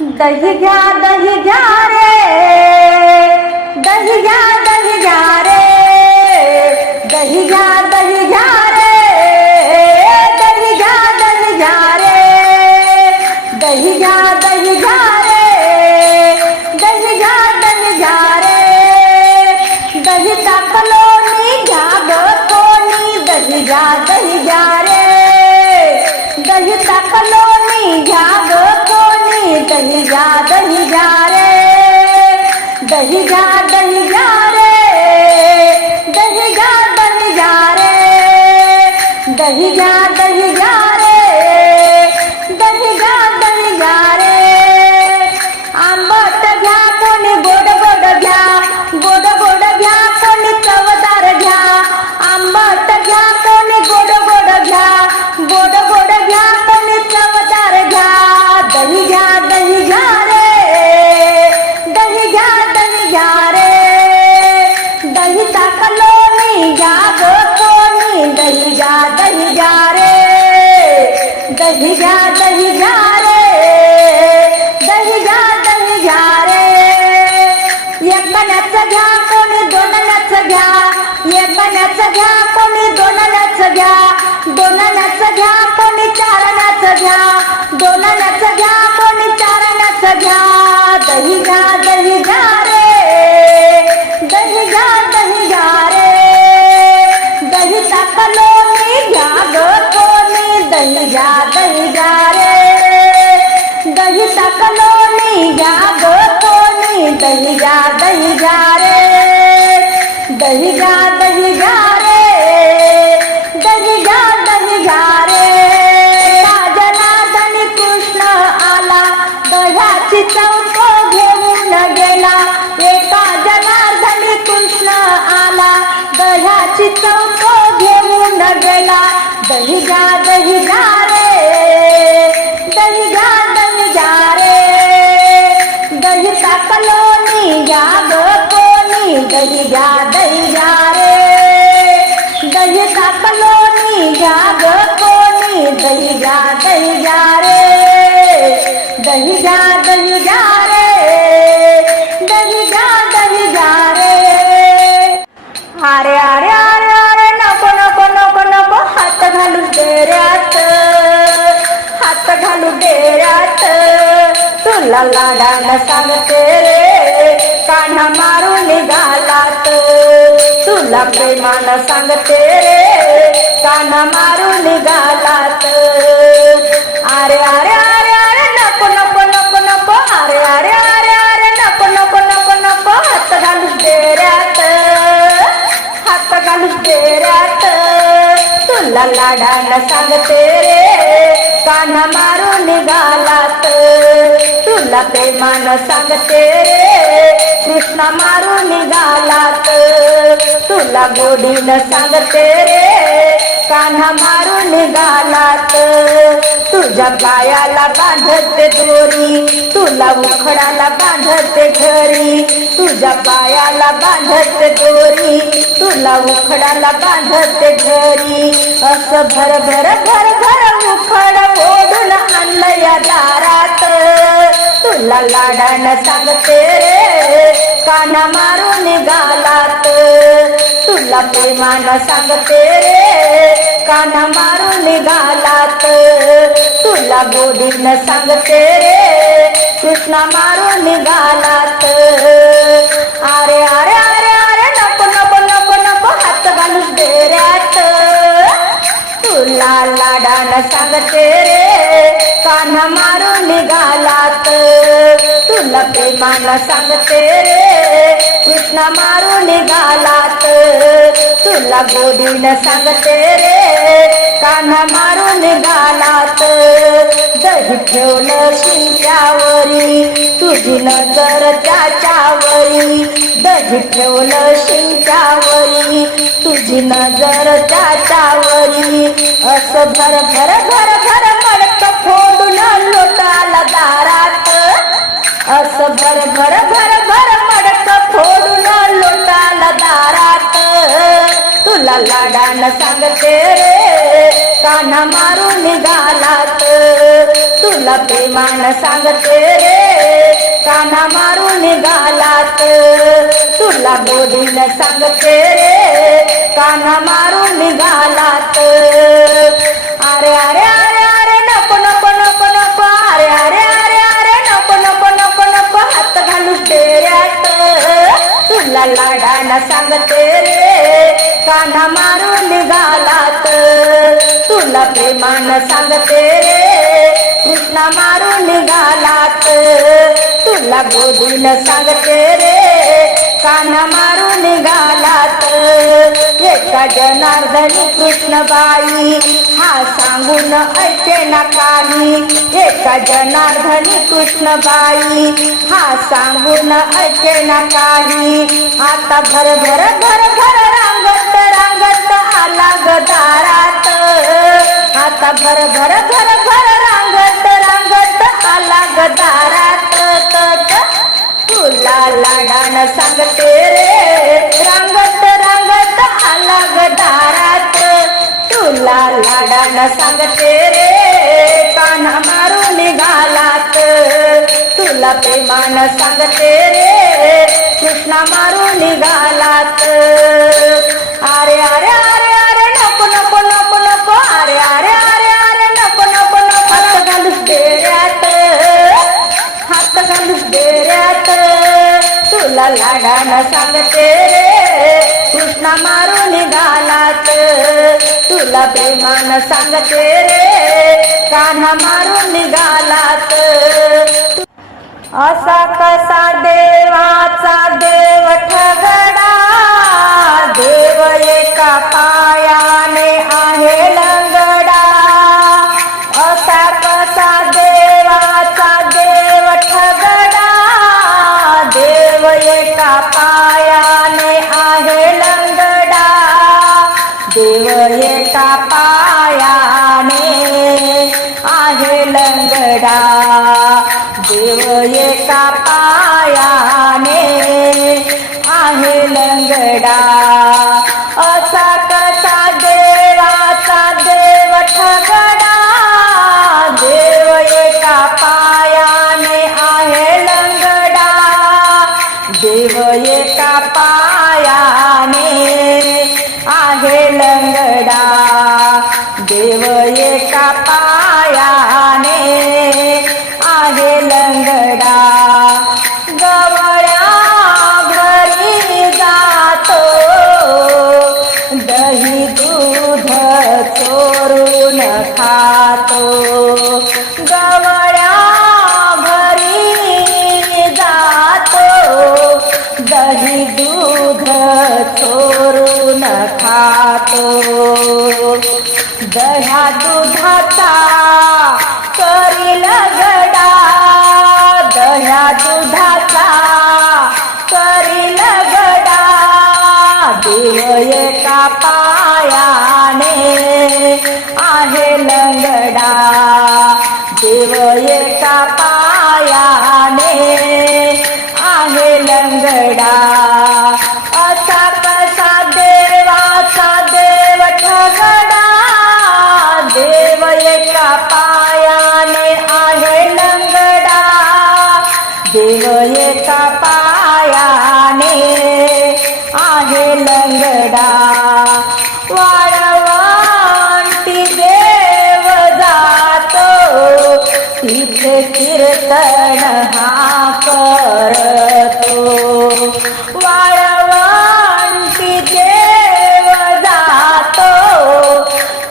दही घ्या दही घ्या रे दही घ्या दही घ्या दही दह्याची चौक घेऊन गेला दही घ्या दही घ्या रे. दही घ्या दही घ्या रे. दही टाकलो मी घ्या ग कोणी? दही घ्या दही घ्या रे. दही टाकलो मी घ्या ग कोणी? दही घ्या दही घ्या रे. दही घ्या हात घालू डेऱ्यात तुला लाडानं सांगते रे कान्हा मारून निघालात तुला प्रेमानं सांगते रे कान्हा मारून निघालात अरे अरे अरे अरे नको नको नको नको. अरे अरे अरे अरे नको नको नको नको. हात घालू डेऱ्यात हात घालू डेऱ्यात तुला लाडानं सांगते रे कान मारून निघालात. तुला प्रेमानं सांगते रे कृष्णा मारून निघालात. तुला गोडीन सांगते रे कान्हा मारून निघालात. तुझ्या पायाला बांधते दोरी तुला उखडाला बांधते घरी. तुझ्या पायाला बांधते दोरी तुला उखडाला बांधते घरी. असं भर भर भर भर उखड ओढून आणलं या दारात. तुला लाडानं सांगते रे काना मारून निघालात. तुला प्रेमानं सांगते रे. काना मारून निघालात. तुला गोडीनं सांगते रे. कृष्णा मारून निघालात. अरे अरे अरे अरे नको नको नको नको हात घालून डेऱ्यात तुला लाडानं सांगते रे. कान मारून निघालात. तुला प्रेमानं सांगते रे कृष्ण मारून निघालात. तुला गोडीनं सांगते रे कान मारून निघालात. दही ठेवलं शिंक्यावरी तुझी नजर त्याच्यावरी. दही ठेवलं शिंक्यावरी तुझी नजर त्याच्यावरी. असं भर भर भर भर मडक फोडून लोटाला दारात. असं भर भर भर भर मडक फोडून लोटाला दारात. तुला लाडान सांगते रे काना मारून निघालात. तुला प्रेमान सांगते रे काना मारून निघालात. तुला गोडीनं सांगते रे काना मारून निघालात. अरे अरे. तुला गोडीनं सांगते रे काना मारून निघालात. एका जनार्दनी कृष्णबाई हा सांगून ऐके ना काही एका जनार्दनी कृष्णबाई हा सांगून ऐके ना काही आता भर भर भर भर रांगत रांगत आला ग दारात. आता भर भर भर भर लाडान सांगते रे. रांगत रांगत आला दारात तुला लाडान सांगते रे. कान्हा मारून निघालात. तुला प्रेमान सांगते रे. कृष्णा मारून निघालात. अरे अरे लाडानं सांगते रे कृष्णा मारून निघालात तुला प्रेमानं सांगते रे कान्हा मारून निघालात असा कसा देवाचा देव ठगडा देव एका पायाने आहे पायाने आहे लंगडा. देव एका पायाने आहे लंगडा. देव एका पायाने आहे लंगडा. देव एका एका पायाने आहे लंगडा. देव एका पायाने आहे लंगडा. असा कसा देवाचा देव ठगडा देव एका पायाने आहे लंगडा. देव एका पायाने वाळवंटी देव जातो.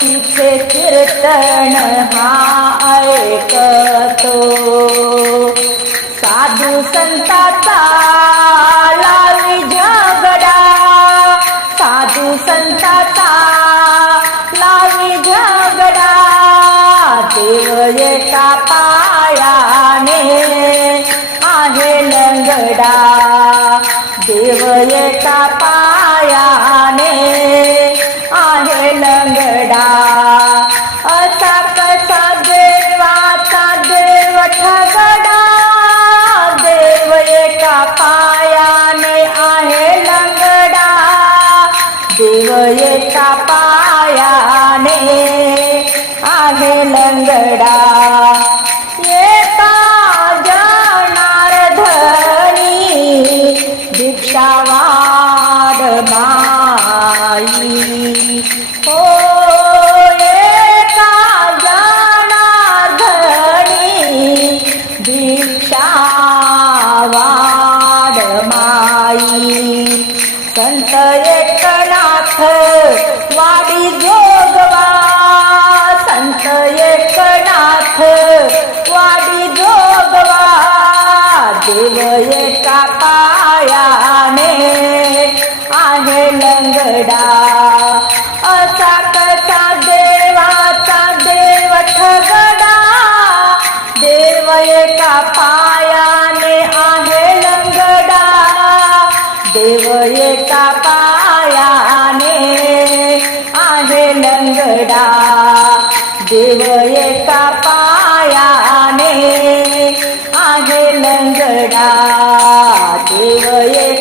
तिथे कीर्तन हा ऐकतो. साधू संताचा लावी झगडा. साधू संताचा लावी झगडा. देव येता पायाने आहे लंगडा. देव एका baik. Oh. लंगडा असा कसा देवाचा देव ठगडा देव एका पायाने आहे लंगडा. देव एका पायाने आहे लंगडा. देव एका पायाने आहे लंगडा. देव एका